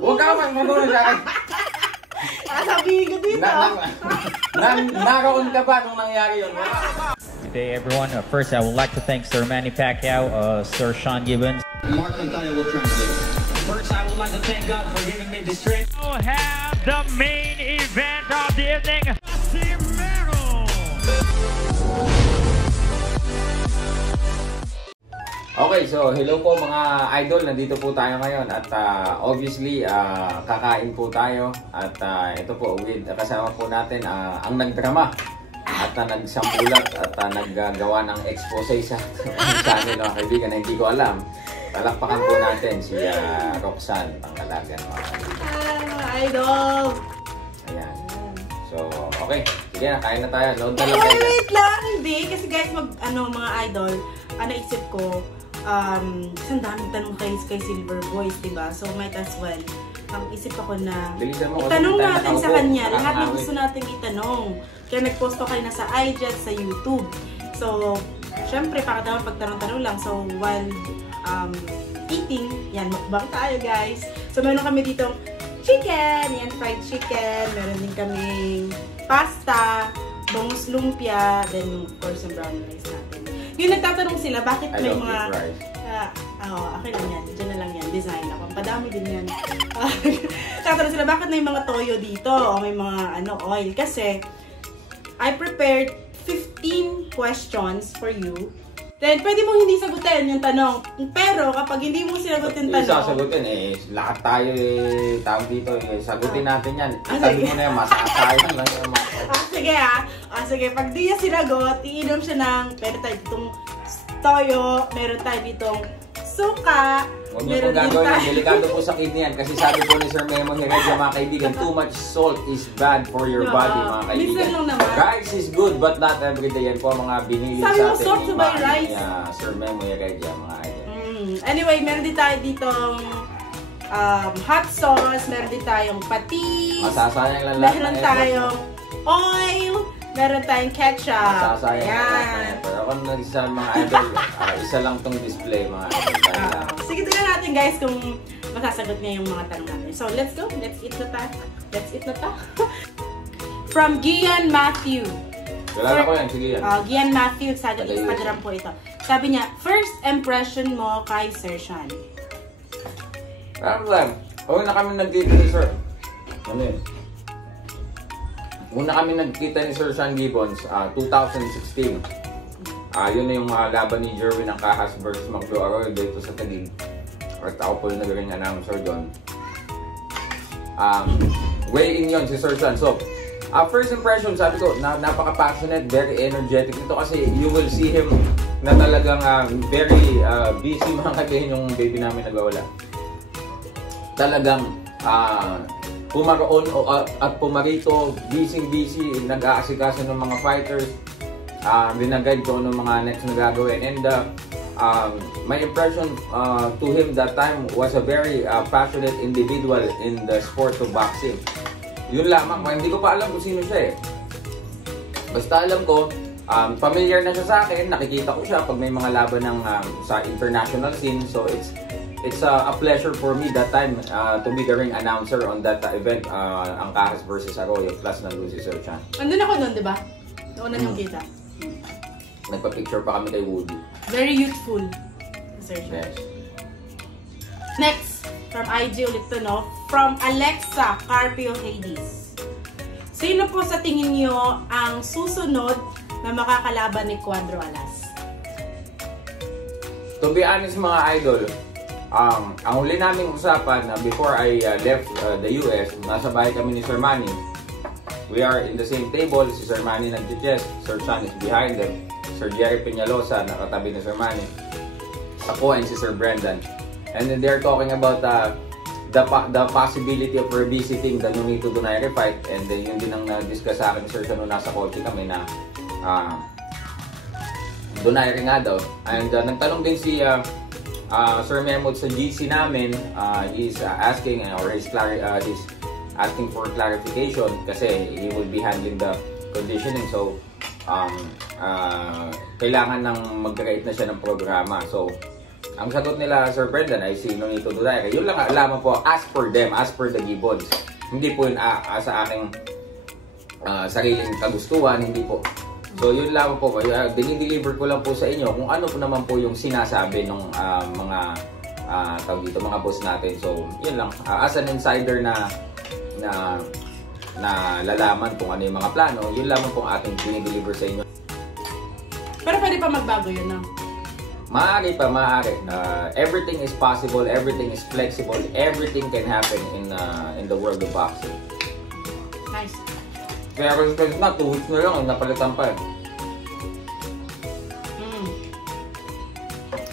Huwag ka magmuna sa akin. Sabihin ko dito. Naroon ka ba nung nangyari yun? Good day, everyone. First, I would like to thank Sir Manny Pacquiao, Sir Sean Gibbons. Mark Montoya will translate. First, I would like to thank God for giving me this strength. We'll have the main event of the evening. Okay, so hello po mga idol. Nandito po tayo ngayon at obviously kakain po tayo at ito po with kasama po natin ang nagdrama at nagsambulat at naggagawa ng expose sa channel mga kaibigan na hindi ko alam. Palakpakan po natin si Roxanne Pangalagan mga kaibigan. Mga idol! Ayan. So, okay. Sige na, kain na tayo. Load na lang tayo. Wait lang! Hindi. Kasi guys, mga idol, naisip ko, isang daming tanong kay Silver Boys, diba? So, might as well. Ang isip ako na, itanong natin sa kanya. Lahat ng gusto natin itanong. Kaya nag-post ko kayo na sa iJet, sa YouTube. So, syempre, pakatama pagtanong-tanong lang. So, while eating, yan, mukbang tayo guys. So, meron kami ditong chicken, yan, fried chicken. Meron din kaming pasta, bangus lumpia, then of course yung brown rice natin. Yung nagtatanong sila, bakit may mga... okay lang yan. Diyan na lang yan. Design ako. Padami din yan. Nagtatanong sila, bakit may mga toyo dito? O may mga oil? Kasi, I prepared 15 questions for you. Then, pwede mong hindi sagutin yung tanong. Pero, kapag hindi mo sinagutin tanong... Sasagutin lahat tayo tawag dito sagutin natin yan. Sabi mo na yan, masasayang lang yan. Sige sige, pag di niya sinagot, iinom siya ng, meron tayo ditong toyo, meron tayo ditong suka, huwag niyo pong gagawin yan. Delikado po sa kidney yan. Kasi sabi po ni Sir Memo Heredia mga kaibigan, too much salt is bad for your body mga kaibigan. Minsan lang naman. Rice is good but not every day. Yan po mga binili sa atin. Sabi mo salt to buy rice. Sir Memo Heredia mga idol. Anyway, meron din tayo ditong hot sauce, meron din tayong patis. Masasayang lang lahat. Meron tayong oil. Meron tayong ketchup. Masasayang lang. Pero ako nag-isa mga idol, isa lang tong display mga idol. Sige, tingnan natin guys kung masasagot niya yung mga tanong natin. So, let's go. Let's eat na ta. Let's eat na ta. From Gian Matthew. Kilala ko yan, sige yan. Gian Matthew, sa Instagram po ito. Sabi niya, first impression mo kay Sir Sean? Problem. Una kami nagkita ni Sir. Ano yun? Una kami nagkita ni Sir Sean Gibbons, 2016. Yun na yung laban ni Jerwin ng Kahas versus Maglo Arroyo dito sa Taguig. At ako po yung naging announcer doon. Way in yun si Sir Sean. So, first impression, sabi ko, napaka-passionate, very energetic ito kasi you will see him na talagang very busy mga kaibigan yung baby namin nagwawala. Talagang pumaroon at pumarito, busy, nag-aasikaso ng mga fighters, dinagad ko ng mga next na gagawin. And my impression to him that time was a very passionate individual in the sport of boxing. Yun lamang, hindi ko pa alam kung sino siya eh. Basta alam ko, familiar na siya sa akin, nakikita ko siya pag may mga laban ng, sa international scene. So it's a pleasure for me that time to be the ring announcer on that event, ang Kahas versus Arroyo plus nandun si Sir Chan. Andun ako nun, di ba? Noon na niyong kita. Nagpa-picture pa kami kay Woody. Very youthful, Sir Chan. Yes. Next, from IG ulit to, no? From Alexa Carpio Hades. Sino po sa tingin niyo ang susunod na makakalaban ni Cuadro Alas? To be honest mga idol, ang huli naming usapan before I left the US, nasa bahay kami ni Sir Manny. We are in the same table, si Sir Manny nag-chess, Sir Sean is behind them, Sir Jerry Peñalosa nakatabi ni Sir Manny, ako and si Sir Brendan. And then they're talking about the possibility of revisiting the Nonito Donaire fight, and then yun din ang na-discuss sa akin ni Sir Sean nung nasa kotse kami na Donaire nga daw. And nagtanong din si Sir Memo sa GC namin, he's asking or he's asking for clarification kasi he will be handling the conditioning. So, kailangan nang mag-create na siya ng programa. So, ang sagot nila, Sir Brendan, ay si Nonito Dudayra. Yun lang lamang po, as per them, as per the Gibbons. Hindi po yun sa aking sariling kagustuhan, hindi po. So yun lang po, dinideliver ko lang po sa inyo kung ano po naman po yung sinasabi ng mga tawag dito, mga boss natin. So yun lang, as an insider na lalaman kung ano yung mga plano, yun lamang po ating dinideliver sa inyo. Pero pwede pa magbago yun, no? Maaari pa, maaari. Everything is possible, everything is flexible, everything can happen in the world of boxing. Nice. Kaya kasi na, 2 weeks na lang, napalitan pa eh.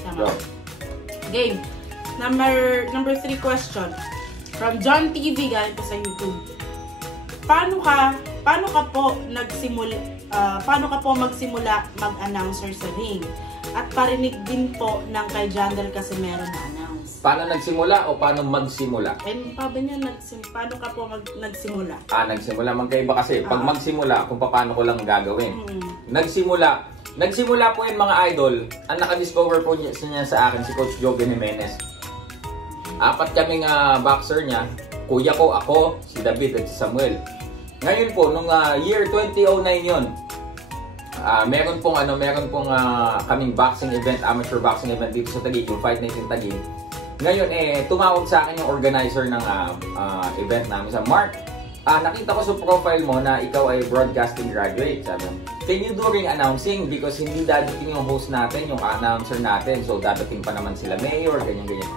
Tama. Game. Number 3 question. From John TV, galing po sa YouTube. Paano ka po magsimula mag-announcer sa ring? At parinig din po ng kay Jandel kasi meron na announce. Paano nagsimula o paano magsimula? Paano niya paano ka po nagsimula? Nagsimula, magkaiba kasi. Pag magsimula, kung paano ko lang gagawin. Nagsimula po yun mga idol. Ang nakadiscover po niya sa akin, si Coach Joby Jimenez. 4 kaming boxer niya. Kuya ko, ako, si David at si Samuel. Ngayon po, nung year 2009 yun, meron pong kaming boxing event, amateur boxing event dito sa Taguig, yung Fight Night in Taguig. Ngayon tumawag sa akin yung organizer ng event namin sa Mark. Nakita ko sa profile mo na ikaw ay broadcasting graduate. Sabi mo, can you do ring announcing? Because hindi dadating yung host natin, yung announcer natin. So dadating pa naman sila mayor, ganyan-ganyan.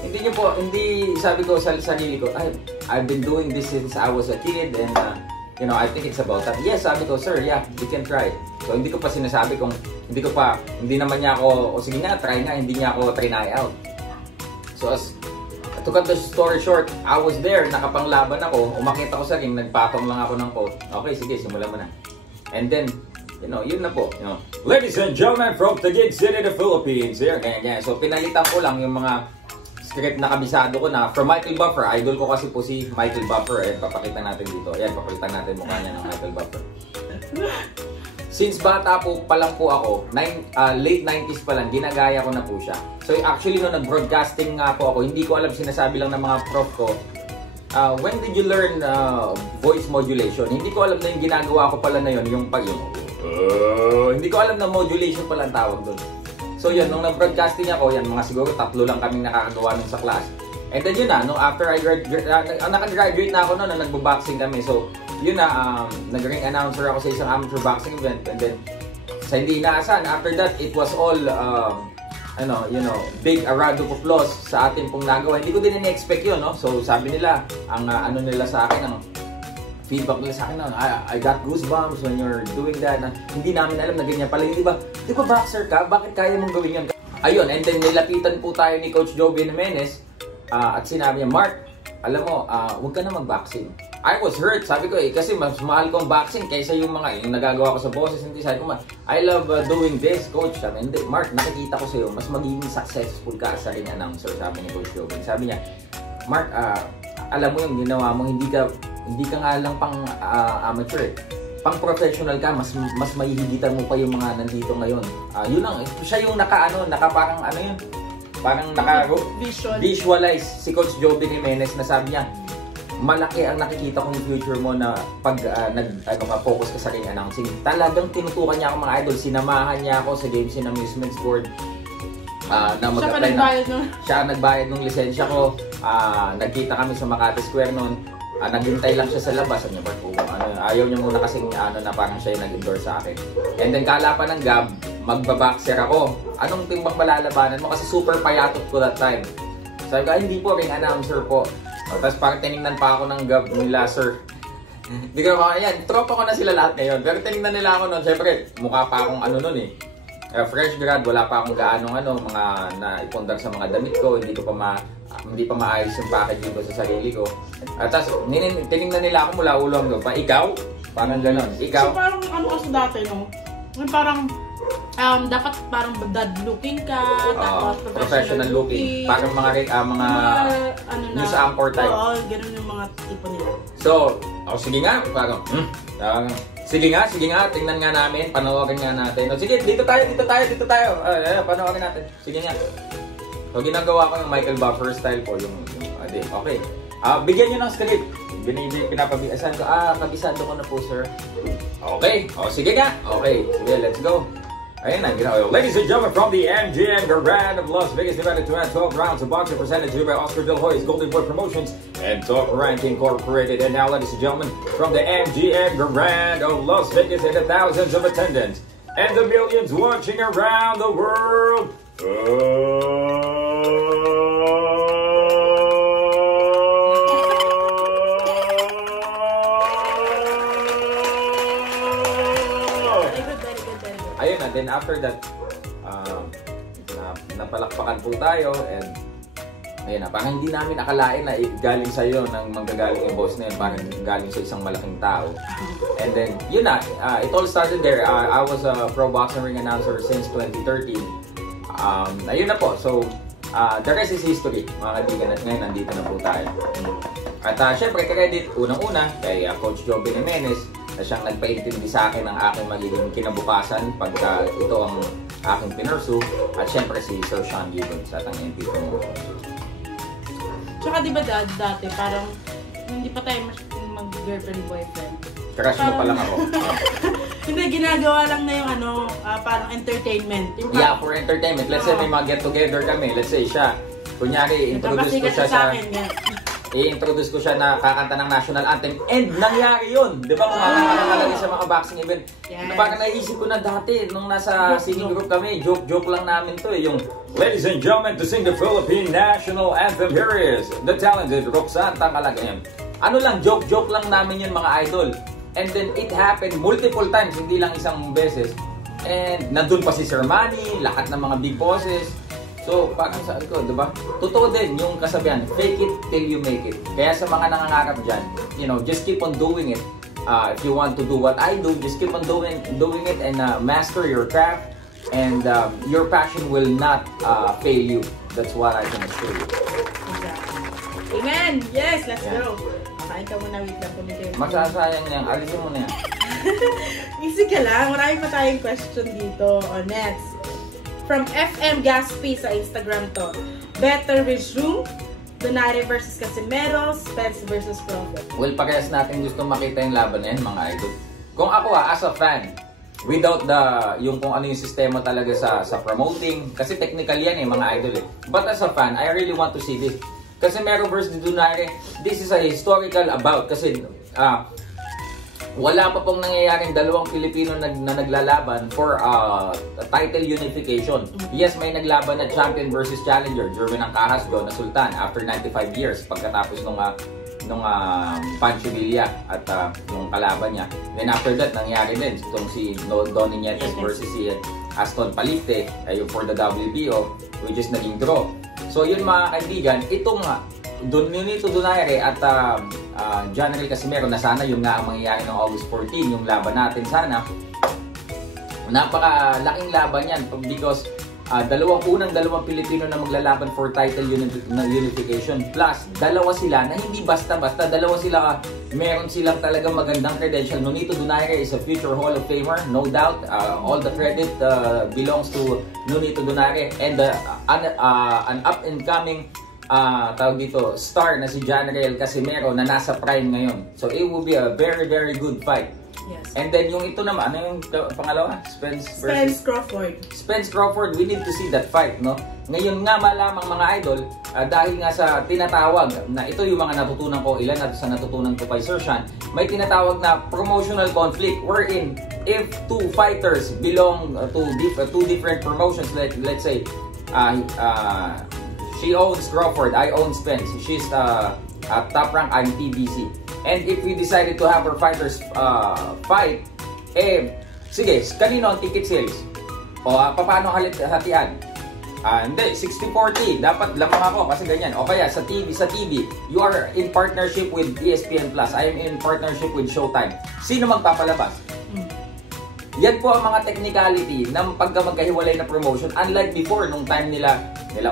Hindi sabi ko sa sarili ko, I've been doing this since I was a kid and I think it's about that. Yes, sabi ko, sir, yeah, you can try. So, hindi ko pa sinasabi kung, hindi naman niya ako, sige nga, try nga, hindi niya ako try out. So, to cut the story short, I was there, nakapanglaban ako, umakit ako sa ring, nagpatong lang ako ng quote. Okay, sige, simulan mo na. And then, yun na po. Ladies and gentlemen from Taguig City, the Philippines. Here, ganyan. So, pinalitan ko lang yung mga script na kabisado ko na from Michael Buffer. Idol ko kasi po si Michael Buffer. Papakita natin dito. Ayan, papakita natin mukha niya ng Michael Buffer. Since bata po pa lang po ako, late 90s pa lang, ginagaya ko na po siya. So actually, nung nag-broadcasting nga po ako, hindi ko alam, sinasabi lang ng mga prof ko, when did you learn voice modulation? Hindi ko alam na yung ginagawa ko pala na yun, hindi ko alam na modulation pala ang tawag doon. So yun, nung nag-broadcasting ako, mga siguro 3 lang kaming nakakagawa nun sa class. And then yun nung after I naka-graduate na ako noon, nagbo-boxing kami. So yun nag-ring announcer ako sa isang amateur boxing event. And then, sa hindi inaasahan, after that, it was all, big round of applause sa atin pong nagawa. Hindi ko din in-expect yun, no? So sabi nila, ang nila sa akin, feedback nila sa akin I got goosebumps when you're doing that. Hindi namin alam na ganyan pala. Di ba boxer ka? Bakit kaya mong gawin yan? Ayun, and then nilapitan po tayo ni Coach Joby Jimenez at sinabi niya, Mark, alam mo, huwag ka na mag-boxing. I was hurt. Sabi ko kasi mas mahal ko ang boxing kaysa yung nagagawa ko sa boses. Hindi, sabi ko, I love doing this, Coach. Sabi, hindi, Mark, nakikita ko sa'yo, mas magiging successful ka sa ring announcer, sabi ni Coach Joby. Sabi niya, Mark, alam mo yung ginawa mo, hindi ka nga lang pang amateur. Pang professional ka, mas mahihigitan mo pa yung mga nandito ngayon. Yun lang, siya yung parang visualize si Coach Joby Jimenez na sabi niya, malaki ang nakikita kong future mo na pag focus ka sa ring announcing. Talagang tinutukan niya ako mga idol, sinamahan niya ako sa Games and Amusements Board. Siya nagbayad ng lisensya ko. Nagkita kami sa Makati Square noon. Naghintay lang siya sa labas. Ayaw niya muna kasing na parang siya yung nag-endorse sa akin. And then kala pa ng Gab, magbaboxer ako. Anong timbang malalabanan mo? Kasi super payatot ko that time. Sabi ko, hindi po, ring announcer po. Tapos parang tinignan pa ako ng Gab nila, sir. Hindi ko ayan, tropa ko na sila lahat ngayon. Pero tinignan nila ako noon. Siyempre, mukha pa akong noon eh. Fresh grad, wala pa akong mga naipundar sa mga damit ko. Hindi pa maayos yung packaging ko sa sarili ko. At tapos, tinignan nila ako mula ulo hanggang pa. Ikaw? Parang gano'n. Ikaw? So parang kasi dati, no? Parang, dapat parang dad looking ka, tapos professional looking. Parang mga news anchor type. Oo, gano'n yung mga tipo nila. So, sige nga, parang, Sige nga, tingnan nga namin, panoorin nga natin. O, sige, dito tayo. Panoorin natin. Sige nga. So, ginagawa ko yung Michael Buffer style po, okay. Bigyan nyo ng script. Pinapabiasan ko. Kabisado ko na po, sir. Okay. O, sige nga. Okay. Sige, let's go. Ayun na, ladies and gentlemen, from the MGM Grand of Las Vegas, Nevada, 12 rounds of boxing presented to you by Oscar De La Hoya's Golden Boy Promotions and Top Rank Incorporated. And now, ladies and gentlemen, from the MGM Grand of Las Vegas and the thousands of attendants and the millions watching around the world. Ayun na, then after that, napalakpakan po tayo and ayun na, parang hindi namin akalain na galing sa'yo nang manggagaling yung boss na yun, parang galing sa isang malaking tao. And then, yun na, it all started there. I was a pro boxing ring announcer since 2013. Ayun na po, so the rest is history, mga kaibigan, at ngayon nandito na po tayo. At syempre, credit unang-una kay Coach Joby Jimenez na siyang nagpaintindi sa akin ng aking magiging kinabukasan pagka ito ang aking pinursu. At syempre si Sir Sean Gibbons at ang MP mo. Tsaka diba dati parang hindi pa tayo mag-girlfriend boyfriend. Crush mo pa lang ako. Hindi, ginagawa lang na yung parang entertainment. Yung yeah, for entertainment. Let's say may mga get-together kami. Let's say siya, kunyari, introduce ko siya sa... I-introduce ko siya na kakanta ng national anthem and nangyari yun. Di ba? Kung makakalaga sa mga boxing event. Yes. Parang naisip ko na dati nung nasa singing group kami, joke lang namin to eh. Yung ladies and gentlemen, to sing the Philippine national anthem, here is the talented Roxanne Tangalagan. Ano lang, joke lang namin yun mga idol. And then it happened multiple times, hindi lang isang beses. And nandun pa si Sir Manny, lahat ng mga big bosses. So, parang saan ko, diba? Totoo din yung kasabihan, fake it till you make it. Kaya sa mga nangangarap dyan, you know, just keep on doing it. If you want to do what I do, just keep on doing it and master your craft. And your passion will not fail you. That's what I can assure you. Exactly. Amen! Yes, let's go. Kain ka muna, wait lang po ni Kevin. Masasayang niyan, alisin mo na yan. Easy ka lang, marami pa tayong question dito. Next. From FM Gaspi sa Instagram to. Better resume Donaire versus Casimero, Spence versus Crawford. Well, parehas natin gusto makita yung laban na yan, mga idol. Kung ako as a fan, without yung kung ano yung sistema talaga sa promoting, kasi technical yan mga idol eh. But as a fan, I really want to see this. Casimero versus Donaire, this is a historical bout kasi wala pa pong nangyayaring dalawang Pilipino na naglalaban for title unification. Yes, may naglaban na champion versus challenger, Jerwin Angcajas, Jonas Sultan, after 95 years pagkatapos nung Pancho Villa at yung kalaban niya. Then after that, nangyari din itong si Donnie Nietes versus si Aston Palite for the WBO, which is naging draw. So yun mga kaibigan, itong Nonito Donaire at General Casimero na sana yung nga ang mangyayari ng August 14, yung laban natin sana. Napakalaking laban yan because dalawang Pilipino na maglalaban for title unification. Plus, dalawa sila na hindi basta-basta, meron silang talagang magandang credential. Nonito Donaire is a future Hall of Famer, no doubt. All the credit belongs to Nonito Donaire and an up-and-coming tawag dito, star na si General Casimero na nasa prime ngayon. So it will be a very, very good fight. Yes. And then yung ito naman, ano yung pangalawa? Spence Crawford. Spence Crawford, we need to see that fight, no? Ngayon nga malamang mga idol, dahil nga sa tinatawag na ito yung mga natutunan ko, ilan at sa natutunan ko kay Sir Sean, may tinatawag na promotional conflict wherein if two fighters belong to two different promotions, let's say she owns Crawford, I own Spence. She's Top Rank, I'm TBC. And if we decided to have our fighters fight, sige, kanino ang ticket sales? O paano hatian? Hindi, 60-40. Dapat lamang ako kasi ganyan. O kaya sa TV, you are in partnership with ESPN Plus. I am in partnership with Showtime. Sino magpapalabas? yan po ang mga technicality ng pagka magkahiwalay na promotion. Unlike before, nung time nila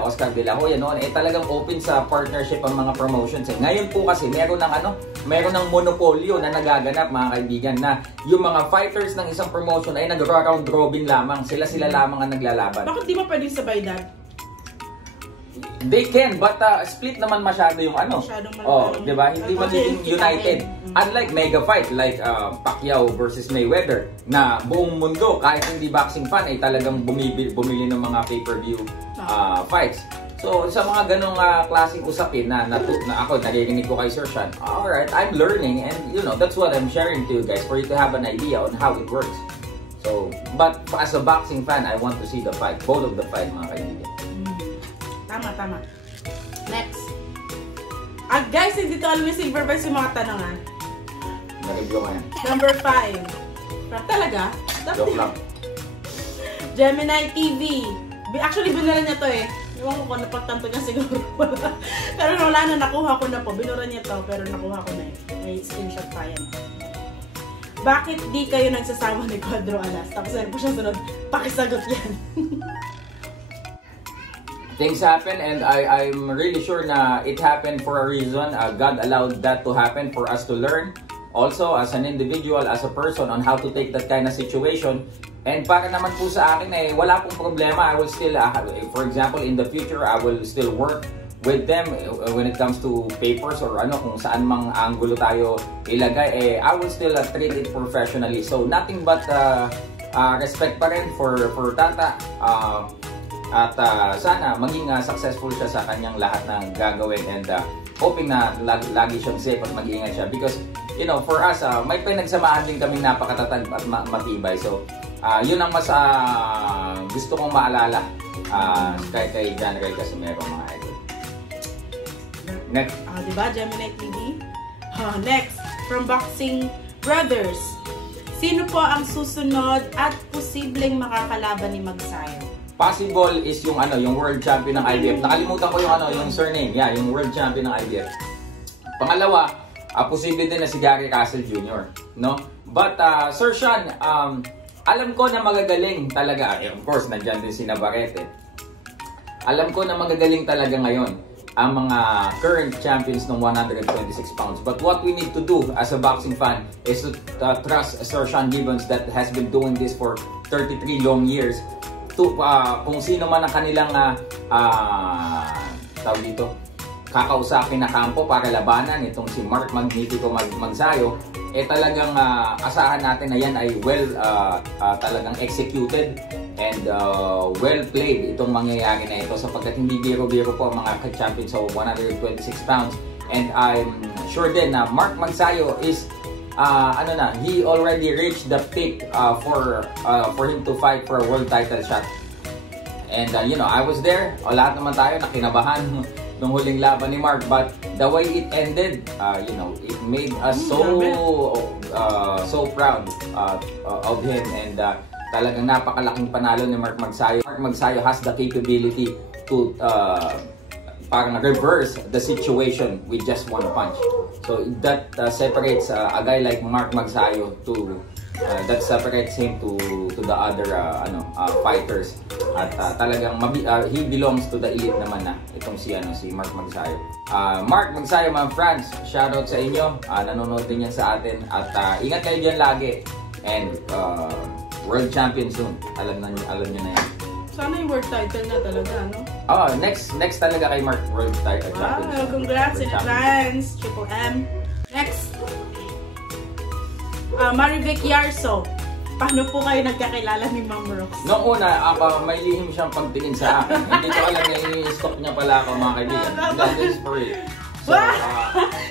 Oscar De La Hoya noon, talagang open sa partnership ang mga promotions. Ngayon po kasi meron ng monopolyo na nagaganap, mga kaibigan, na yung mga fighters ng isang promotion ay nag-round robin lamang. Sila lamang ang naglalaban. Bakit di mo pwedeng sabay that? They can, but split naman masyado yung ano. Di ba? Hindi magiging united. Unlike mega fight like Pacquiao versus Mayweather, na buong mundo, kahit hindi boxing fan, ay talagang bumili ng mga pay-per-view fights. So, sa mga ganong klaseng usapin na ako, naririnig ko kay Sir Sean, alright, I'm learning, and that's what I'm sharing to you guys, for you to have an idea on how it works. So, but as a boxing fan, I want to see the fight, both of the fight, mga kaibigan. Tama. Next. Guys, hindi to always silver-verse yung mga tanong, ha? Nag-review ka yan. Number 5. Talaga? Joke lang. Gemini TV. Actually, binura niya to eh. Iwan ko napagtanto niya siguro. Pero wala na, nakuha ko na po. Binura niya to, pero nakuha ko na eh. May screenshot pa yan. Bakit di kayo nagsasama ni Cuadro Alas? Tapos ano po siya sunod, pakisagot yan. Things happen, and I'm really sure na it happened for a reason. God allowed that to happen for us to learn. Also, as an individual, as a person, on how to take that kind of situation. And para naman po sa akin, wala pong problema. I will still, for example, in the future, I will still work with them when it comes to papers or kung saan mang angulo tayo ilagay. I will still treat it professionally. So, nothing but respect pa rin for Tata. At sana maging successful siya sa kanyang lahat ng gagawin, and hoping na lagi siyang safe at mag-iingat siya, because for us may pinagsamahan din kaming napakatatag at matibay. So yun ang mas gusto kong maalala kay John Rey Casimero, mga idol. Next. Diba, Gemini TV? Next, from Boxing Brothers. Sino po ang susunod at posibleng makakalaban ni Magsayo? Possible is yung world champion ng IBF. Nakalimutan ko yung surname. Yeah, yung world champion ng IBF. Pangalawa, posible din na si Gary Castle Jr. No? But Sir Sean, alam ko na magagaling talaga. Of course, nandiyan din si Navarrete. Alam ko na magagaling talaga ngayon ang mga current champions ng 126 pounds. But what we need to do as a boxing fan is to trust Sir Sean Gibbons, that has been doing this for 33 long years. Kung sino man ang kanilang tawag dito, kakausapin na kampo para labanan itong si Mark Magnifico Magsayo, talagang asahan natin na yan ay talagang executed and well played itong mangyayari na ito, sapagkat hindi biro-biro po ang mga champions sa 126 pounds. And I'm sure din na Mark Magsayo is he already reached the peak for him to fight for a world title shot. And I was there. Lahat naman tayo nakinabahan nung huling laban ni Mark, but the way it ended, it made us so proud of him, and talagang napakalaking panalo ni Mark Magsayo. Mark Magsayo has the capability to parang reverse the situation with just one punch. So that separates a guy like Mark Magsayo that separates him to the other fighters. At talagang he belongs to the elite naman na itong si Mark Magsayo. Mark Magsayo, mga friends, shoutout sa inyo. Nanonood din yan sa atin, at ingat kayo dyan lagi, and world champion soon. Alam nyo na yan. Sana yung world title na talaga, no? Next talaga kay Mark, world title champion. Congrats in advance, Triple M. Next, Marivic Yarso. Paano po kayo nagkakilala ni Ma'am Rox? Noong una, may lihim siyang pagtingin sa akin. Hindi ko alam na i-stalk niya pala ako, mga kaibigan. That is for it. So,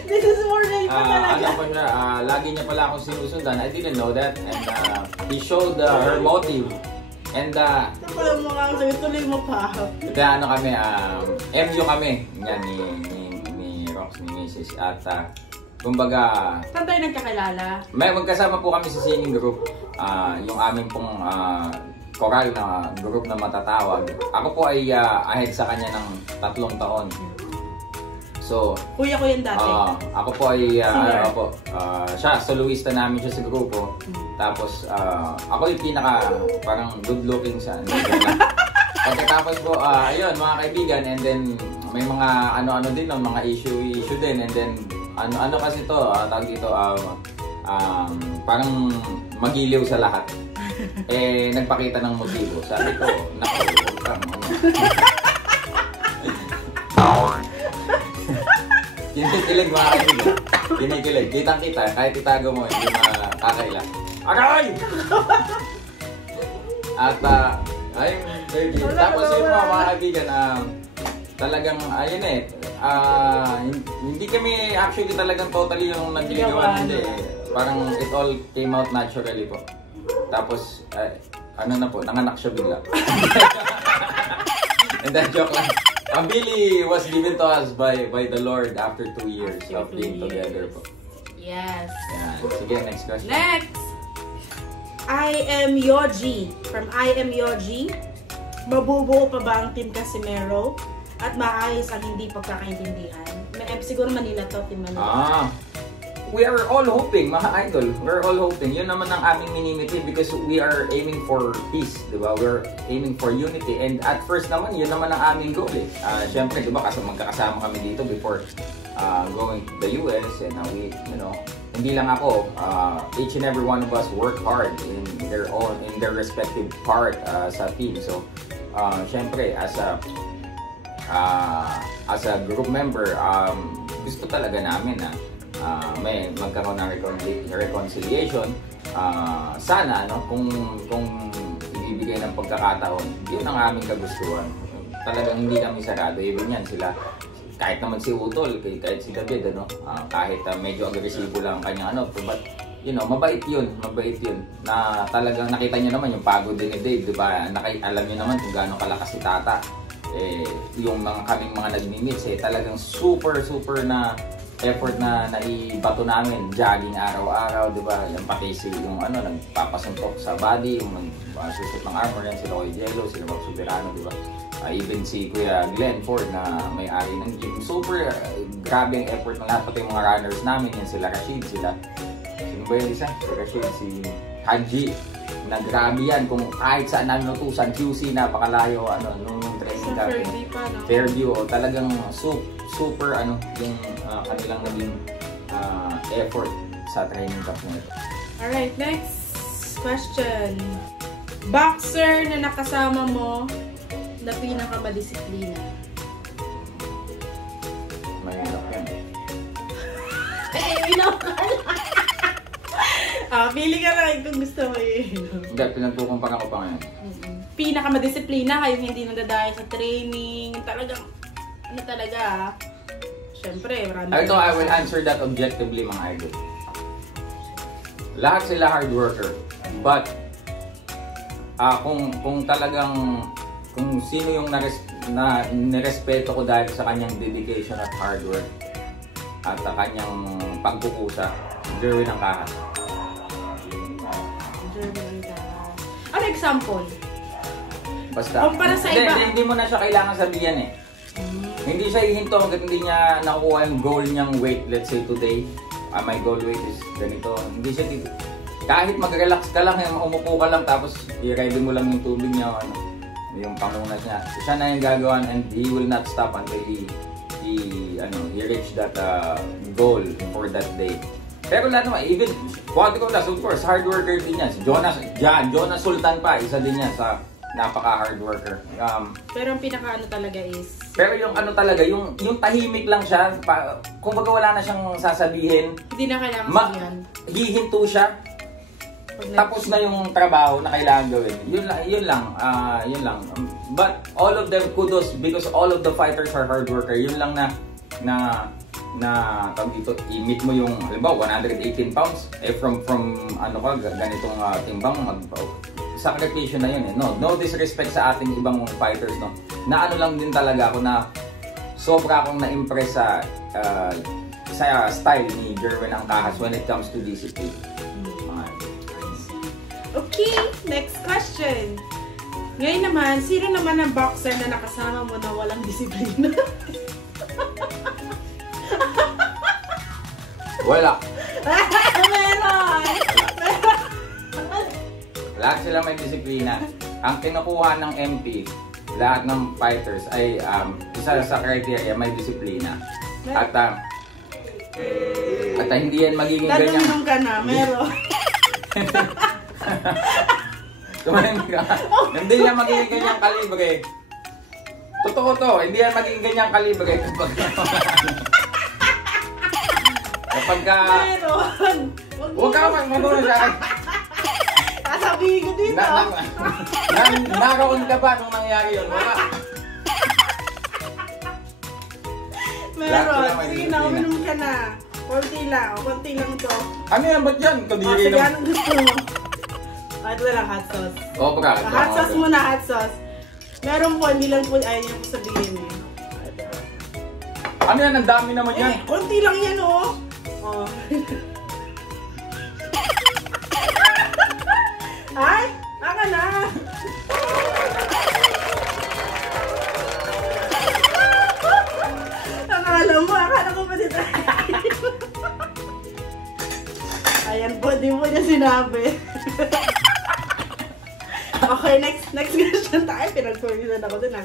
this is more real pa talaga. Alam ko siya, lagi niya pala akong sinusundan. I didn't know that. And he showed her motive. And ito pala mo nga, tuloy mo pa. Kaya kami, MU kami. Yan, ni Rox, ni Mrs. At kumbaga, saan tayo nagkakilala? Magkasama po kami sa singing group. Yung aming pong choral na group na matatawag. Ako po ay ahead sa kanya ng 3 taon. So, kuya ko yan dati. Ako po ay, siya, soloista namin siya sa grupo. Tapos, ako yung pinaka, parang good looking sa pagkatapos po, ayun, mga kaibigan, and then, may mga ano-ano din, mga issue din, and then, ano kasi to, tawag dito, parang magiliw sa lahat. Nagpakita ng motibo. Sabi ko, naku, kinikilig mga kaibigan. Kinikilig. Kitang-kita. Kahit itago mo, hindi makakaila. Aray! At, ayun, Virgin. Tapos yun mga kaibigan, talagang, ayun hindi kami actually talagang totally yung nagliligawan. Hindi. Parang it all came out naturally po. Tapos, nanganak siya bigla. And then, joke lang. Billy was given to us by the Lord after 2 years of being together po. Yes. Yan. Sige, next question. Next! I am Yoji. From I am Yoji. Mabubuo pa ba ang Team Casimero? At maayos ang hindi pagkakaintindihan? Siguro Manila to, Team Manila. We are all hoping, mga idol. We're all hoping. Yun naman ang aming minimity because we are aiming for peace, di ba? We're aiming for unity. And at first naman, yun naman ang aming goal eh. Siyempre, di ba, kasi magkakasama kami dito before going to the US. And we, hindi lang ako. Each and every one of us work hard in their respective part sa team. So, siyempre, as a group member, gusto talaga namin na may magkaroon ng reconciliation. Sana kung ibibigay ng pagkakataon, yun ang aming kagustuhan. Talagang hindi kami sarado. Even yan sila, kahit naman si Utol, kahit si David, kahit medyo agresibo lang ang kanyang but mabait yun na talagang nakita niyo naman yung pagod din ni Dave, di ba? Alam niyo naman kung gaano kalakas si Tata. Yung kaming mga nagmi-meet, talagang super na effort na naibato namin, jogging araw-araw, di ba? Yan pati yung nagpapasuntok sa body, yung nagsusot ng armor yan, sila Koy Jello, sila Bob Soberano, di ba? Even si Kuya Glenn Ford na may-ari ng gym. Super grabe ang effort ng lahat, pati yung mga runners namin, yan sila Rashid, sino ba yung isa? Si Rashid, si Haji, na grabe yan, kung kahit saan namin utusan, QC, napakalayo, nung training dati. Fairview, talagang super yung kanilang naging effort sa training camp na ito. Alright, next question. Boxer na nakasama mo na pinakamadisiplina? Mahirap yan. Pili ka lang kung gusto mo Hindi, pinagkukumpara ko pa ngayon. Pinakamadisiplina, kayong hindi nadadaya sa training, talagang syempre, marami. Ito, I will answer that objectively, mga idol. Lahat sila hard worker. But, kung talagang, kung sino yung nirespeto ko dahil sa kanyang dedication at hard work at sa kanyang pagkukusa, Jerwin ang Kahas. Ano example? Basta. Para sa iba. Hindi mo na siya kailangan sabihan eh. Hindi siya ihinto hanggang hindi niya nakukuha yung goal niyang weight. Let's say today, my goal weight is ganito. Hindi siya dito. Kahit mag-relax ka lang, umupo ka lang, tapos i-ready mo lang yung tubig niya, yung pangunat niya. Siya na yung gagawin and he will not stop until he reach that goal for that day. Pero lahat naman, even Quadrico Las, of course, hard worker din yan. Si Jonas Sultan pa, isa din yan sa napaka-hard worker. Pero ang pinaka talaga is... Pero yung talaga, yung tahimik lang siya, kung baga wala na siyang sasabihin. Hindi na kailangan sabihin. Hihinto siya. Tapos na yung trabaho na kailangan gawin. Yun lang. But all of them kudos because all of the fighters are hard worker. Yun lang na tawag dito, i-meet mo yung halimbawa 118 pounds from ganitong timbang sacrifice na yun eh. No disrespect sa ating ibang fighters, no. Na lang din talaga ako na sobra akong na-impress sa style ni Jerwin ang Kahas when it comes to discipline. Okay, next question. Ngayon naman, sino naman ang boxer na nakasama mo na walang disiplina? Wala. Meron! Lahat sila may disiplina. Ang kinukuha ng MP, lahat ng fighters ay isa sa criteria may disiplina. At hindi yan magiging ganyan. Tanong ka na, meron. Hindi yan magiging ganyang kalibre. Totoo to, hindi yan magiging ganyang kalibre. Kapag ka... Meron! Huwag ka magmuna siya. Sasabihin ko dito. Nakaroon ka ba nung nangyari yun? Wala. Meron. Sige na, uminom ka na. Konti lang to. Ano yan? Ba't yan? Kadiri Sige, naman. anong gusto mo? Ito na lang, hot sauce. Oo, baka. Hot sauce muna, hot sauce. Meron po, hindi lang po, ayaw niyo po sabihin eh. Ano yan? Ang dami naman yan. Konti lang yan, oh. Oh. Ay, aka na. Akala ko pa dito. Ayan po, di mo niya sinabi. Okay, next question tayo. Pinag-forgisan ako dun, ha.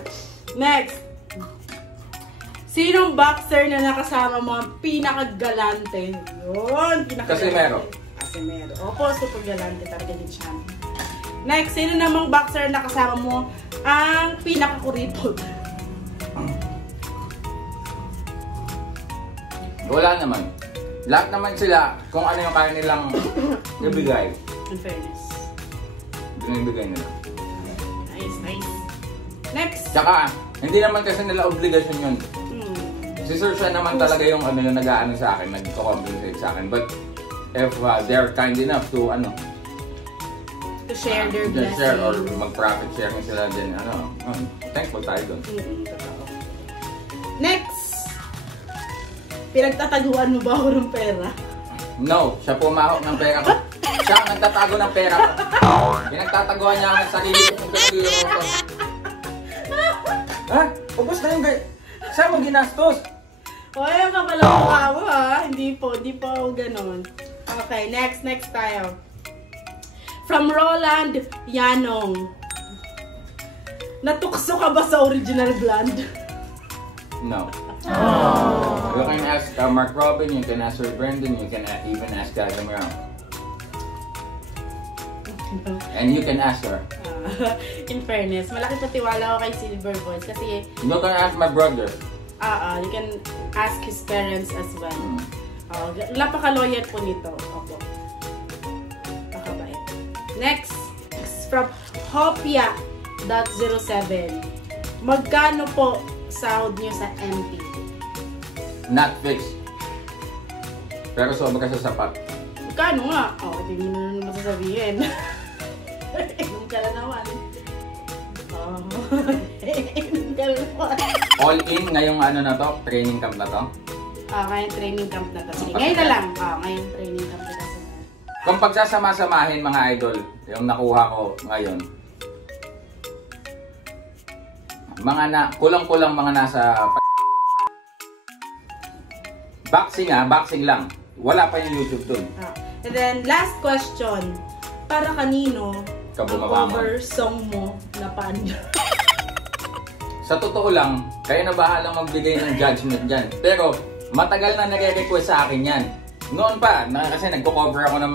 Next. Sinong boxer na nakasama mo ang pinakagalante? Yun, pinakagalante. Casimero. Casimero. Opo, super galante talaga din siya. Next, sino namang boxer na kasama mo ang pinakakuripot? Wala naman. Lahat naman sila, kung ano yung kaya nilang ibigay. In fairness. Binibigay nila. Nice, nice. Next. Tsaka, hindi naman kasi nila obligasyon yun. Si Sir Sean naman talaga yung ano yung nag-aano sa akin, nag-compensate sa akin. But if they're kind enough to to share their blessings. Share or mag-profit sharing sila din, thankful tayo doon. Next. Pinagtataguan mo ba ako ng pera? No, siya pumahok ng pera ko. Siya ang nagtatago ng pera ko. Pinagtataguan niya ang sarili ko. Ha? Ubus na yung saan mo ginastos? O, ayaw ka pala mukha mo, ha? Hindi po ako ganon. Okay, next tayo. From Roland Yanong. Natukso ka ba sa original blonde? No. You can ask Mark Robin, you can ask Sir Brendan, you can even ask Casimero. And you can ask her. In fairness, malaki pa tiwala ko kay Silver Voice kasi... You can ask my brother. You can ask his parents as well. Napaka-loyal po nito. Opo. Nakabait. Next, from Hopia.07. Magkano po sahod nyo sa MP? Not fixed. Pero sobra sa sapat. Magkano nga? Hindi mo na masasabihin. Inom ka na naman. Inom ka na naman. All in ngayong na to, training camp na to? Ngayong training camp na to. Ngayon na lang. Ngayong training camp na to. Kung pagsasama-samahin mga idol, yung nakuha ko ngayon, kulang-kulang mga nasa boxing lang. Wala pa yung YouTube dun. And then, last question. Para kanino ang cover song mo na paano? Sa totoo lang, kayo na bahalang magbigay ng judgment dyan. Pero, matagal na nare-request sa akin yan. Noon pa, kasi nagko-cover ako ng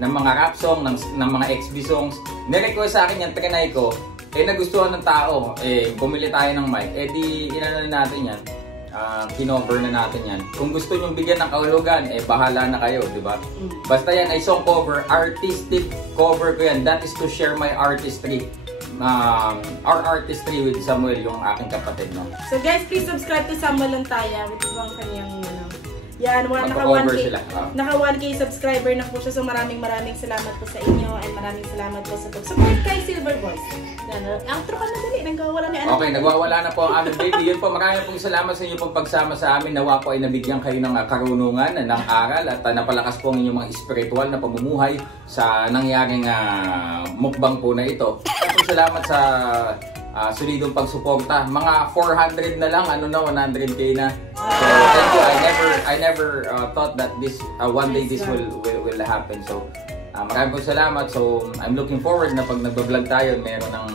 mga rap song, ng mga XB songs. Nire-request sa akin yan, trinay ko. Nagustuhan ng tao, bumili tayo ng mic, di inano natin yan, kinover na natin yan. Kung gusto nyong bigyan ng kahulugan, bahala na kayo, di ba? Basta yan ay song cover, artistic cover ko yan. That is to share my artistry. Our artistry with Samuel, yung aking kapatid, no? So guys, please subscribe to Samuel Lantaya, which is ang kanyang, yan, naka 1K subscriber na po siya. So maraming salamat po sa inyo and maraming salamat po sa pag-support kay Silver Voice. Outro ka na dali, nagwawala na. Okay, nagwawala na po ang aming baby. Yun po, maraming pong salamat sa inyo pong pagsama sa amin. Nawa po ay nabigyan kayo ng karunungan, ng aral at napalakas po ang inyong mga spiritual na pamumuhay sa nangyaring mukbang po na ito. At salamat sa solidong pagsuporta. Mga 400 na lang, 100K na. So thank you. I never thought that this one day this will happen. So maraming po salamat. So I'm looking forward na pag nagba-vlog tayo, meron ng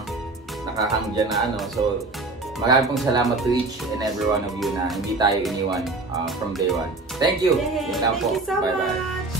nakahang dyan na So maraming pong salamat to each and every one of you na hindi tayo iniwan from day one. Thank you. Yay! Yun lang po. Thank you so Bye-bye. much.